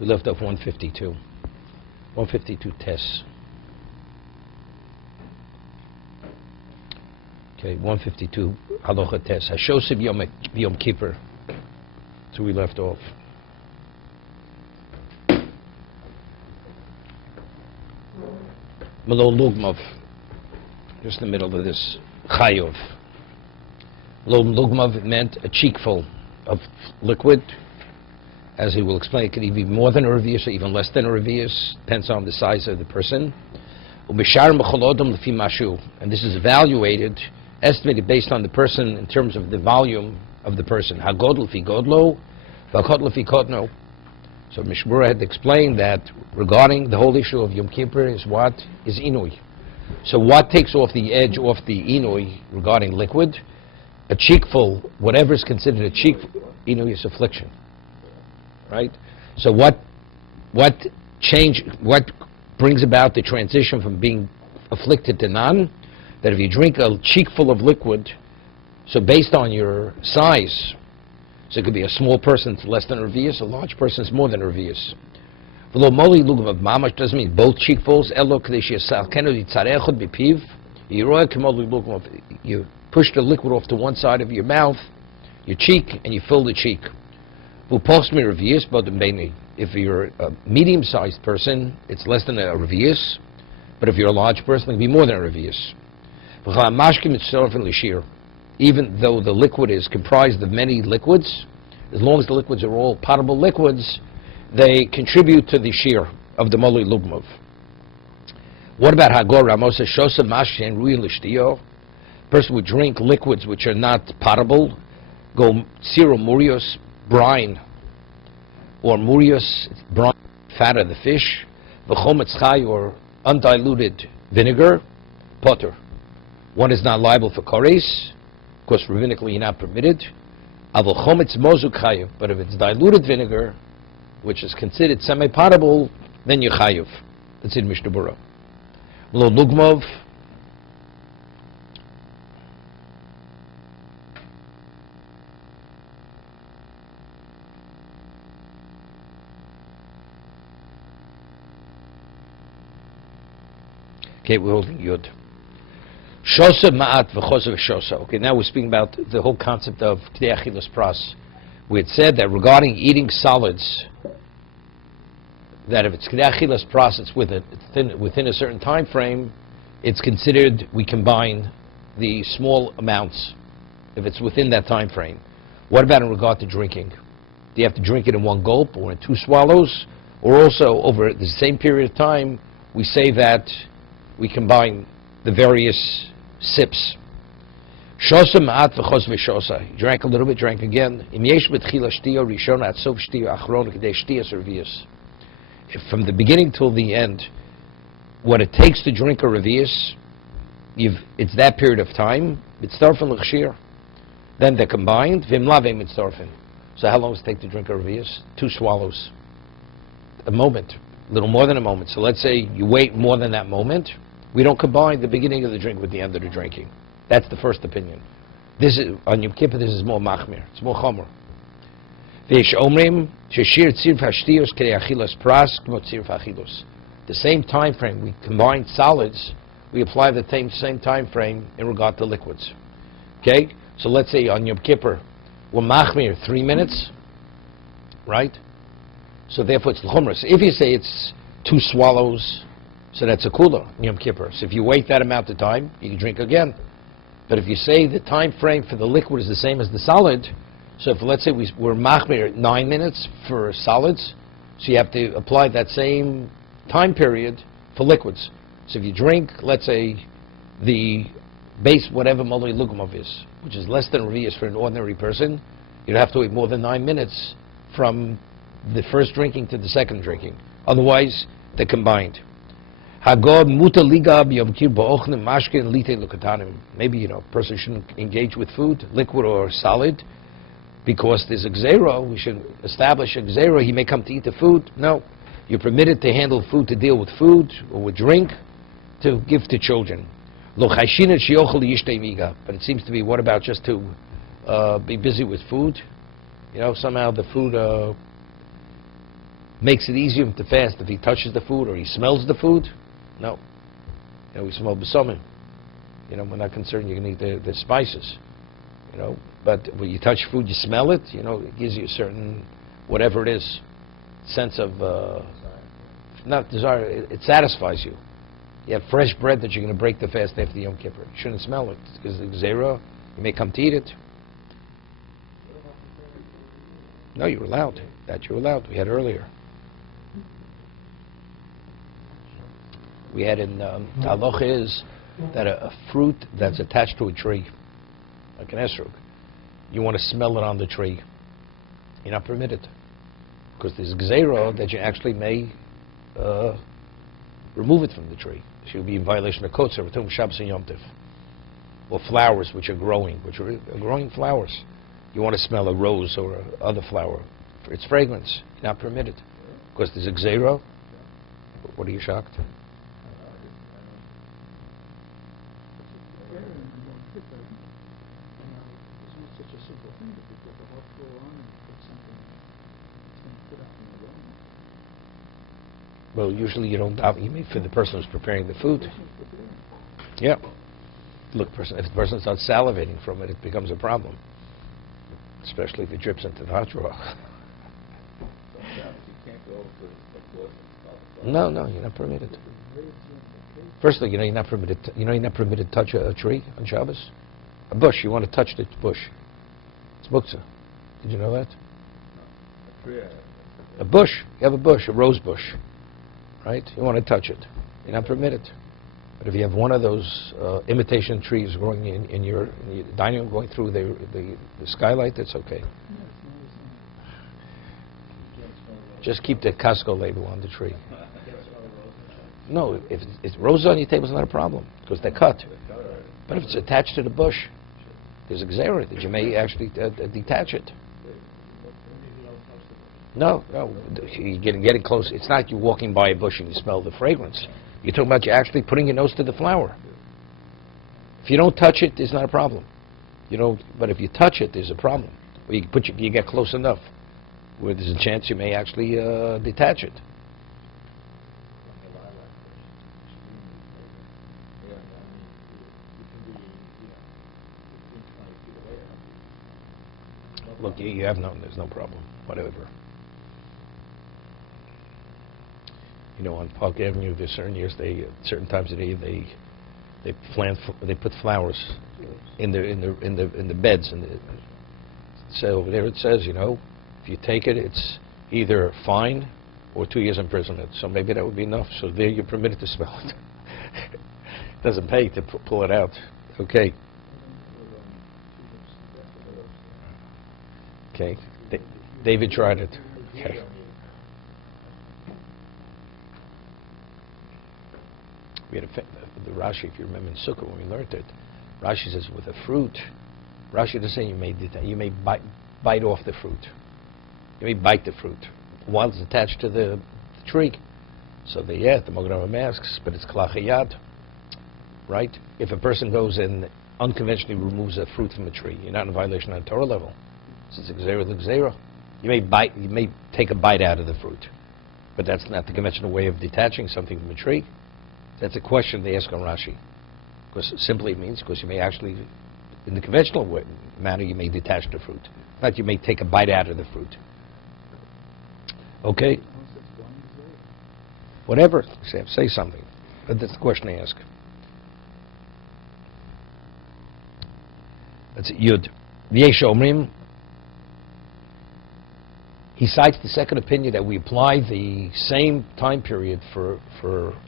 We left off 152. 152 tests. Okay, 152 halacha tests. Hashosib Yom Kippur. So we left off. Malo lugmav. Just in the middle of this. Chayov. Malo lugmav meant a cheekful of liquid. As he will explain, it could even be more than a revius or even less than a revius. Depends on the size of the person. And this is evaluated, estimated based on the person in terms of the volume of the person. Hagodl fi godlo, v'akotl fi kotno. So Mishna Berura had explained that regarding the whole issue of Yom Kippur is what is inui. So what takes off the edge off the inui regarding liquid? A cheekful, whatever is considered a cheek, inui is affliction. Right? So what brings about the transition from being afflicted to none? That if you drink a cheekful of liquid, so based on your size, so it could be a small person, it's less than a revius, a large person is more than a revius. V'lo moli lugam of mamash doesn't mean both cheekfuls. Elo kadesh yisal yitzarechot b'piv. You push the liquid off to one side of your mouth, your cheek, and you fill the cheek. If you're a medium-sized person, it's less than a revius, but if you're a large person, it can be more than a revius. Even though the liquid is comprised of many liquids, as long as the liquids are all potable liquids, they contribute to the shear of the moli lugmav. What about hagor ramosa shosa mashken ruyin l'shtiyo? Person would drink liquids which are not potable, go siro murios, brine, or murios, brine, fat of the fish, v'chometz chai, or undiluted vinegar, potter. One is not liable for kores, of course rabbinically you're not permitted. Avol chometz mozuk chayiv, but if it's diluted vinegar, which is considered semi-potable, then you're chayiv. That's in Mishna Berura. Lo lugmov. Okay, we're holding Yud. Shosa ma'at v'chosa v'shosa. Okay, now we're speaking about the whole concept of K'dei Achilas Pras. We had said that regarding eating solids, that if it's K'dei Achilas Pras, it's within a certain time frame, it's considered, we combine the small amounts, if it's within that time frame. What about in regard to drinking? Do you have to drink it in one gulp or in 2 swallows? Or also, over the same period of time, we say that we combine the various sips. Shosa ma'at v'chos v'shosa. Drank a little bit, drank again. Im yesh b'tchila shtiyo rishona at sof shtiyo achron k'dei shtiyas revius. From the beginning till the end, what it takes to drink a revius, it's that period of time. Mitzdarfen l'chshir. Then they're combined. V'imlave mitzdarfen. So how long does it take to drink a revius? 2 swallows. A moment. A little more than a moment. So let's say you wait more than that moment. We don't combine the beginning of the drink with the end of the drinking. That's the first opinion. This is on Yom Kippur. This is more machmir. It's more chomer. The same time frame we combine solids, we apply the same time frame in regard to liquids. Okay, so let's say on Yom Kippur we're machmir 3 minutes, right? So therefore it's l'chumrus. If you say it's 2 swallows, so that's a kula in Yom Kippur. So if you wait that amount of time, you can drink again. But if you say the time frame for the liquid is the same as the solid, so if let's say we're machmir 9 minutes for solids, so you have to apply that same time period for liquids. So if you drink, let's say, the base whatever moli lugmav is, which is less than revius for an ordinary person, you'd have to wait more than 9 minutes from the first drinking to the second drinking. Otherwise, they're combined. Maybe, a person shouldn't engage with food, liquid or solid, because there's a gzera. We should establish a gzera. He may come to eat the food. No. You're permitted to handle food, to deal with food or with drink, to give to children. But it seems to be, what about just to be busy with food? Somehow the food makes it easier to fast if he touches the food or he smells the food? No. We smell besamim. We're not concerned you're going to eat the spices. But when you touch food, you smell it. It gives you a certain, whatever it is, sense of, not desire, it satisfies you. You have fresh bread that you're going to break the fast after Yom Kippur. You shouldn't smell it, because the gzeira, you may come to eat it. No, you're allowed. That you're allowed. We had earlier. We had in the halacha is that a fruit that's attached to a tree, like an esrog, you want to smell it on the tree. You're not permitted, because there's gzeira that you actually may remove it from the tree. So you'll be in violation of kotzer, Shabbos and Yom Tov. Or flowers which are growing flowers. You want to smell a rose or other flower for its fragrance. You're not permitted, because there's a gzeira. What are you shocked? Well, usually you don't. You mean for the person who's preparing the food? Yeah. Look, if the person starts salivating from it, it becomes a problem. Especially if it drips into the hot drawer. No, you're not permitted. Firstly, you're not permitted. You're not permitted to touch a tree on Shabbos. A bush. You want to touch the bush. It's muktzah. Did you know that? A bush. You have a bush, a rose bush, right? You want to touch it. You're not permitted. But if you have one of those imitation trees growing in your dining room, going through the skylight, that's okay. Just keep the Costco label on the tree. No, if it's roses on your table, it's not a problem, because they're cut. But if it's attached to the bush, there's a gzeira that you may actually detach it. No, you're getting close. It's not you walking by a bush and you smell the fragrance. You're talking about you actually putting your nose to the flower. If you don't touch it, there's not a problem. But if you touch it, there's a problem. Or you get close enough where there's a chance you may actually detach it. Look, you have there's no problem, whatever. On Park Avenue, there's certain years certain times of the day they put flowers in the beds, so over there it says, if you take it, it's either fine or 2 years imprisonment. So maybe that would be enough. So there you're permitted to smell it. It doesn't pay to pull it out. Okay. Okay. David tried it. Okay. We had the Rashi, if you remember in Sukkah when we learned it, Rashi says with a fruit, Rashi doesn't say you may bite off the fruit. You may bite the fruit while it's attached to the tree. So the Magen Avraham asks, but it's klachayad, right? If a person goes and unconventionally removes a fruit from a tree, you're not in violation on a Torah level. So it's gzeira. You may take a bite out of the fruit, but that's not the conventional way of detaching something from a tree. That's a question they ask on Rashi. Because simply it means, because you may actually, in the conventional manner, you may detach the fruit. In fact, you may take a bite out of the fruit. Okay? Whatever. Say something. But that's the question they ask. That's Yud. V'yesh omrim. He cites the second opinion that we apply the same time period for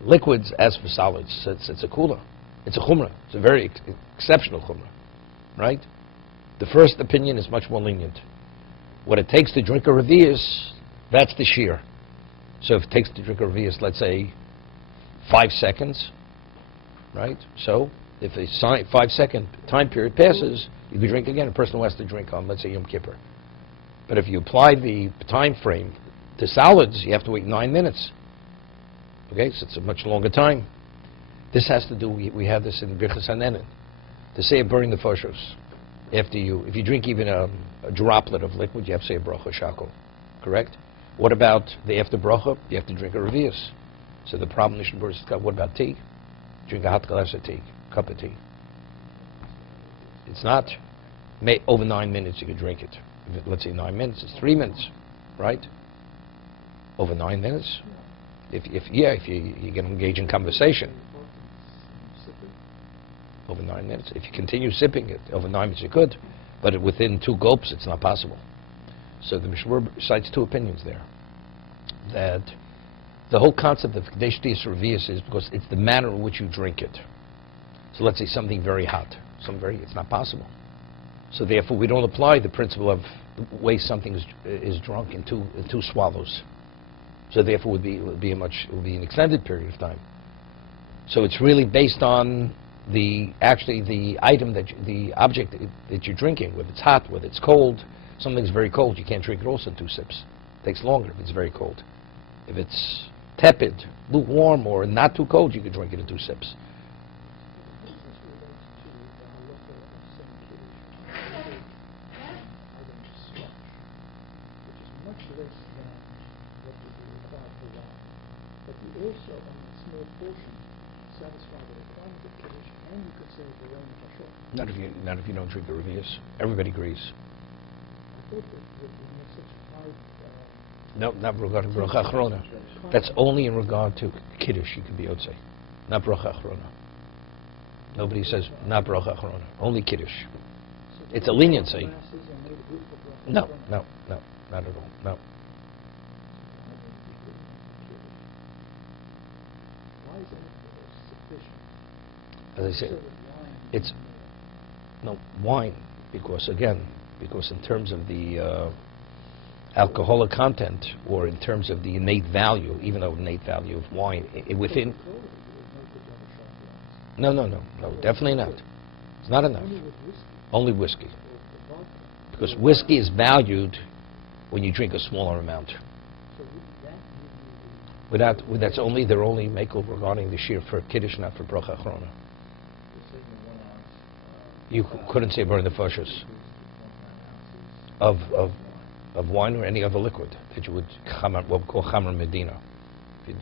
liquids as for solids. It's a kula. It's a chumrah. It's a very exceptional chumrah, right? The first opinion is much more lenient. What it takes to drink a revius, that's the shear. So if it takes to drink a revius, let's say 5 seconds, right? So if a 5-second time period passes, you can drink again. A person who has to drink on, let's say, Yom Kippur. But if you apply the time frame to solids, you have to wait 9 minutes. Okay, so it's a much longer time. This has to do, we have this in Birchas Hanenin, to say a burning the foshos. If you drink even a droplet of liquid, you have to say a bracha shakol, correct? What about the after bracha? You have to drink a revius. So the problem Mishna Berura says, what about tea? Drink a hot glass of tea, cup of tea. It's not over 9 minutes you can drink it. Let's say 9 minutes, it's 3 minutes, right? Over 9 minutes? If you can engage in conversation. Over 9 minutes. If you continue sipping it, over 9 minutes you could, but within 2 gulps it's not possible. So the Mishna Berura cites 2 opinions there. That the whole concept of Kadesh Tiyas Revius is because it's the manner in which you drink it. So let's say something very hot, it's not possible. So therefore we don't apply the principle of the way something is drunk in two swallows. So therefore it would be an extended period of time. So it's really based on the item the object that you're drinking, whether it's hot, whether it's cold. Something's very cold, you can't drink it also in 2 sips. It takes longer if it's very cold. If it's tepid, lukewarm, or not too cold, you can drink it in 2 sips. Not if you don't drink the revius. Everybody agrees. No, not regarding bracha achrona. That's only in regard to kiddush. You can be Yotzei, not bracha achrona. Nobody says not bracha achrona. Only kiddush. It's a leniency. No, not at all. No. As I said, it's no wine because in terms of the alcoholic content, or in terms of the innate value, even though innate value of wine within. No, definitely not. It's not enough. Only whiskey, because whiskey is valued when you drink a smaller amount. They're only makel regarding the shear for kiddush, not for bracha achrona. You couldn't say burn the parshas of wine or any other liquid that you would what we call chamer medina. If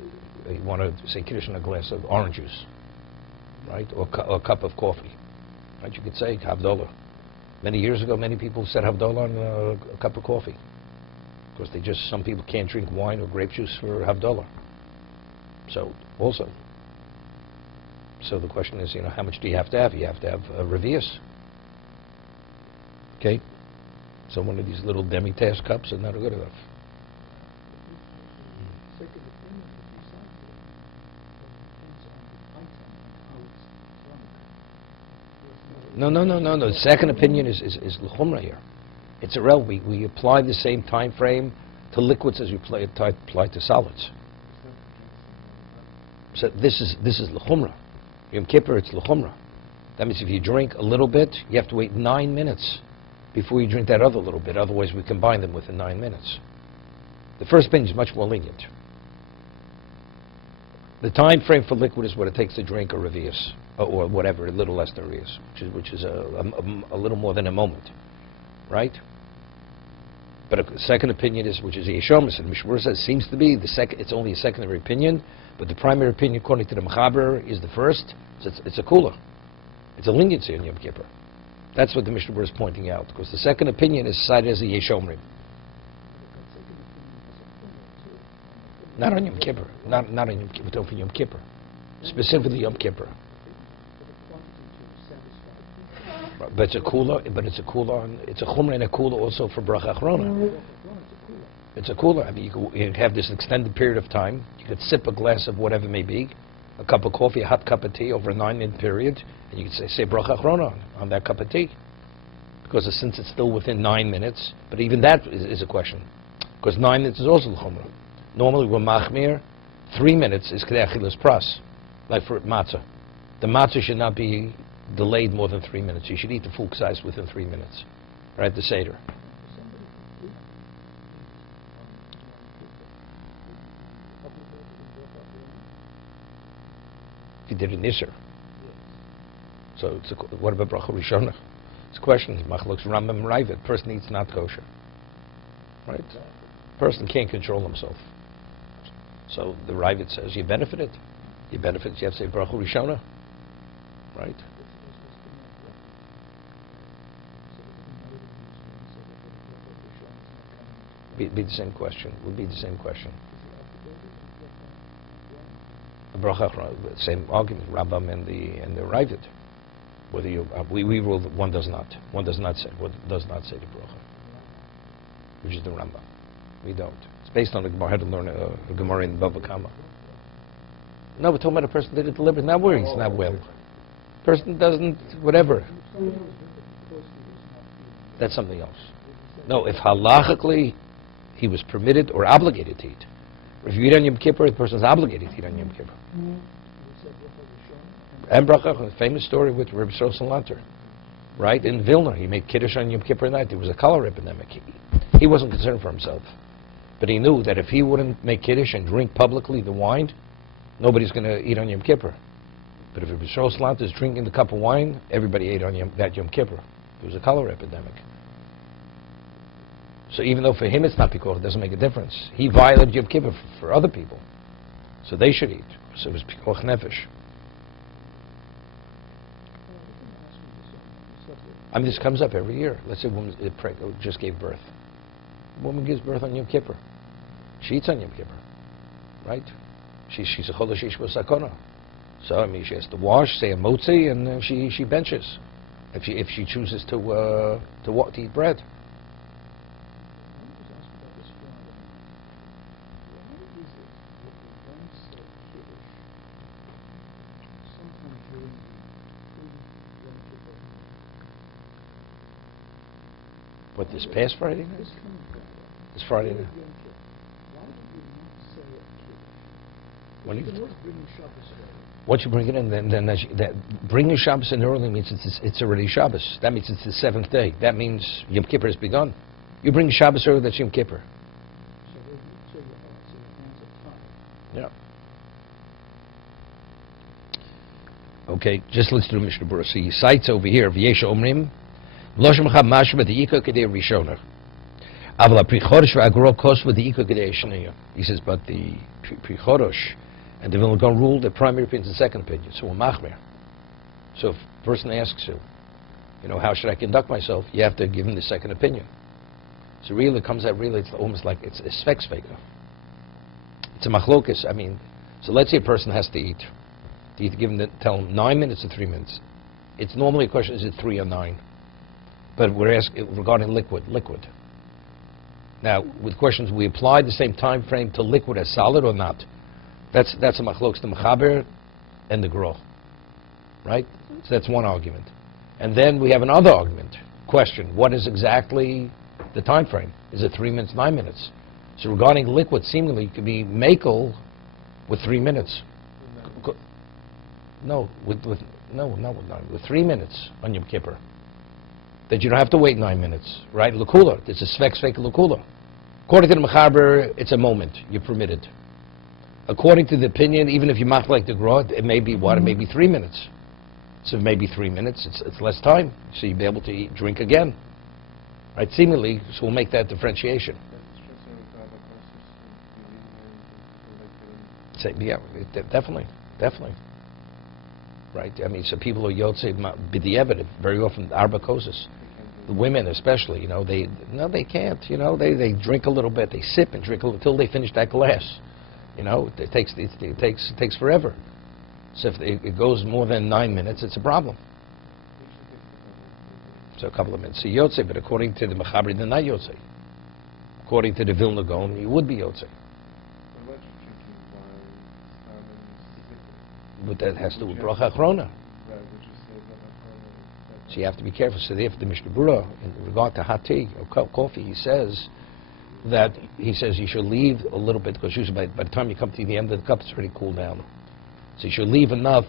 you want to say kiddush in a glass of orange juice, right, or a cup of coffee, right? You could say havdalah. Many years ago, many people said havdalah on a cup of coffee because some people can't drink wine or grape juice for havdalah. So the question is, how much do you have to have? You have to have a revius. Okay? So one of these little demi-tasse cups is not good enough. No. The second opinion is l'chumra here. It's irrelevant. We apply the same time frame to liquids as we apply to solids. So this is l'chumra. Yom Kippur, it's l'chumra. That means if you drink a little bit, you have to wait 9 minutes before you drink that other little bit. Otherwise, we combine them within 9 minutes. The first opinion is much more lenient. The time frame for liquid is what it takes to drink a revius, or whatever, a little less than a revius, which is a little more than a moment, right? But a second opinion is, which is the Yeshomis, and Mishna Berura says, seems to be it's only a secondary opinion, but the primary opinion, according to the Mechaber, is the first. So it's a kula. It's a leniency on Yom Kippur. That's what the Mishna Berura is pointing out, because the second opinion is cited as the Yeshomrim. Not on Yom Kippur. Not on Yom Kippur. We're talking Yom Kippur. Specifically Yom Kippur. But it's a kula. It's a chumra and a kula also for bracha achrona. It's a kula. I mean, you have this extended period of time. You could sip a glass of whatever it may be, a cup of coffee, a hot cup of tea over a 9-minute period, and you could say bracha achrona on that cup of tea, because since it's still within 9 minutes. But even that is a question, because 9 minutes is also l'chumra. Normally we're machmir. 3 minutes is kedei achilas pras, like for matzah. The matzah should not be delayed more than 3 minutes. You should eat the full size within 3 minutes, right? The seder. He did an Isser. So what about bracha rishonah? It's a question. Machlokes Rambam Raiva. Person eats not kosher, right? person can't control himself. So the Ravid says, you benefited. You benefited, you have to say Bracha Rishona. Right? Be the same question. Would be the same question. The Bracha, same argument, Rambam and the Ravid. Whether you, we rule that one does not say the Bracha, which is the Rambam. We don't. It's based on the Gemara. I had to learn a Gemara in Bava Kama. No, we're talking about a person that did it deliberately, not where he's not well. Person doesn't, whatever. That's something else. No, if halachically he was permitted or obligated to eat. If you eat on Yom Kippur, the person is obligated to eat on Yom Kippur. And Bracha, a famous story with Reb Shlomo Lanter, right? In Vilna, he made Kiddush on Yom Kippur night. There was a cholera epidemic. He wasn't concerned for himself. But he knew that if he wouldn't make Kiddush and drink publicly the wine, nobody's going to eat on Yom Kippur. But if Reb Shlomo Lanter is drinking the cup of wine, everybody ate on that Yom Kippur. There was a cholera epidemic. So even though for him it's not pikuach, it doesn't make a difference. He violated Yom Kippur for other people. So they should eat. So it was pikuach nefesh. I mean, this comes up every year. Let's say a woman just gave birth. A woman gives birth on Yom Kippur. She eats on Yom Kippur, right? She's a chodesh ish b'sakona. So I mean, she has to wash, say a motzi, and she benches if she chooses to eat bread. What, this past Friday night? This Friday night? Once you bring it in, then bringing Shabbos in early means it's already Shabbos. That means it's the seventh day. That means Yom Kippur has begun. You bring Shabbos early, that's Yom Kippur. Yeah. Okay, just let's do Mishna Berura. So he cites over here, V'yesha Omrim, Loshem Chab Mashma De'ika Kedei Rishona. Avla Prichorosh V'agro Kos V'de'ika Kedei Shneya. He says, but the Prichorosh and the Vilna Gaon rule, the primary opinion is the second opinion. So we're machmer. So if a person asks you, how should I conduct myself? You have to give him the second opinion. So really it comes out it's almost like it's a svek-sveka. It's a machlokas. I mean, so let's say a person has to eat. Do you tell him 9 minutes or 3 minutes? It's normally a question, is it 3 or 9? But we're asking regarding liquid. Now, with questions, we apply the same time frame to liquid as solid or not? That's a machlokas, the mechaber and the gro. Right? So that's one argument. And then we have another argument. Question, what is exactly the time frame? Is it 3 minutes, 9 minutes? So regarding liquid, seemingly it could be makel with 3 minutes. No, with 3 minutes on Yom Kippur. That you don't have to wait 9 minutes, right? L'kula, it's a svek l'kula. According to the mechaber, it's a moment. You're permitted. According to the opinion, even if you mach like the grot, it may be what? It may be 3 minutes. So maybe 3 minutes. It's less time, so you'll be able to drink again, right? Seemingly, so we'll make that differentiation. Yeah, definitely. Right? I mean, so people are yotze b'di'evet, very often arba kosas. The women especially, they can't. They drink a little bit, they sip and drink until they finish that glass. It takes forever. So if it goes more than 9 minutes, it's a problem. So a couple of minutes. So yotze, but according to the mechaber, they're not yotze. According to the Vilna Gaon, you would be yotze. But that has to do with bracha achrona. So you have to be careful. So therefore, the Mishna Berura, in regard to hot tea or coffee, he says you should leave a little bit, because usually by the time you come to the end of the cup, it's already cooled down. So you should leave enough,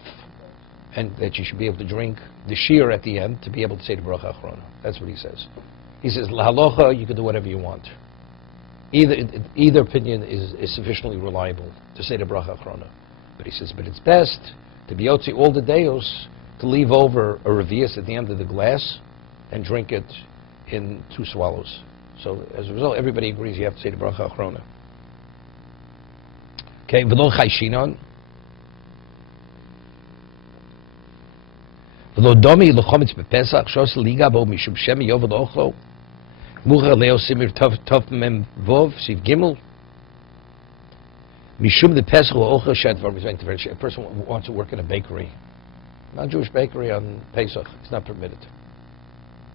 and that you should be able to drink the shear at the end to be able to say the bracha achrona. That's what he says. He says lahalocha, you can do whatever you want. Either opinion is sufficiently reliable to say the bracha achrona. But he says, but it's best to be yotzi all the deos, to leave over a revius at the end of the glass and drink it in 2 swallows. So as a result, everybody agrees you have to say the bracha achrona. Okay, v'lo chayshinon. V'lo domi l'chometz bepesach shos liga bo mishum shem yov l'ochlo. Mucha leo simir tov mem vov siv gimel. Mishum the pesach l'ochel shed for a person who wants to work in a bakery, non-Jewish bakery on Pesach, it's not permitted.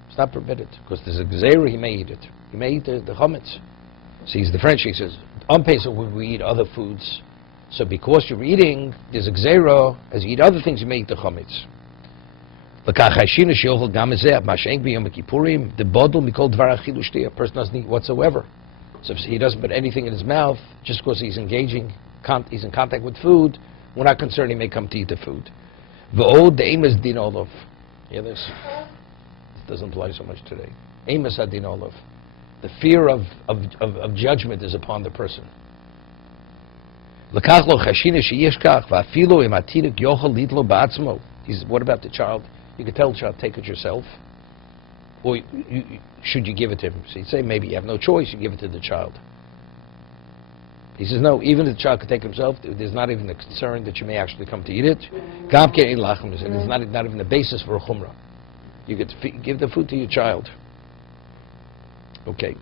It's not permitted because there's a gzeira. He may eat it. He may eat the chametz. See, he's the French. He says on Pesach we eat other foods. So because you're eating, there's a gzeira. As you eat other things, you may eat the chametz. The bodel mikol dvar achilu shtia. A person doesn't eat whatsoever. So if he doesn't put anything in his mouth, just because he's engaging, he's in contact with food, we're not concerned he may come to eat the food. V'od the emes din olav. Yeah, this doesn't apply so much today. Emes adin olav. The fear of judgment is upon the person. L'kach lo chashina sheyishkach va'afilu im atinik yochel lidlo ba'atzmo. What about the child? You could tell the child, take it yourself. Or should you give it to him? So you say maybe you have no choice, you give it to the child. He says no, even if the child could take it himself, there's not even a concern that you may actually come to eat it. And it's not even a basis for a chumrah. You could give the food to your child. Okay.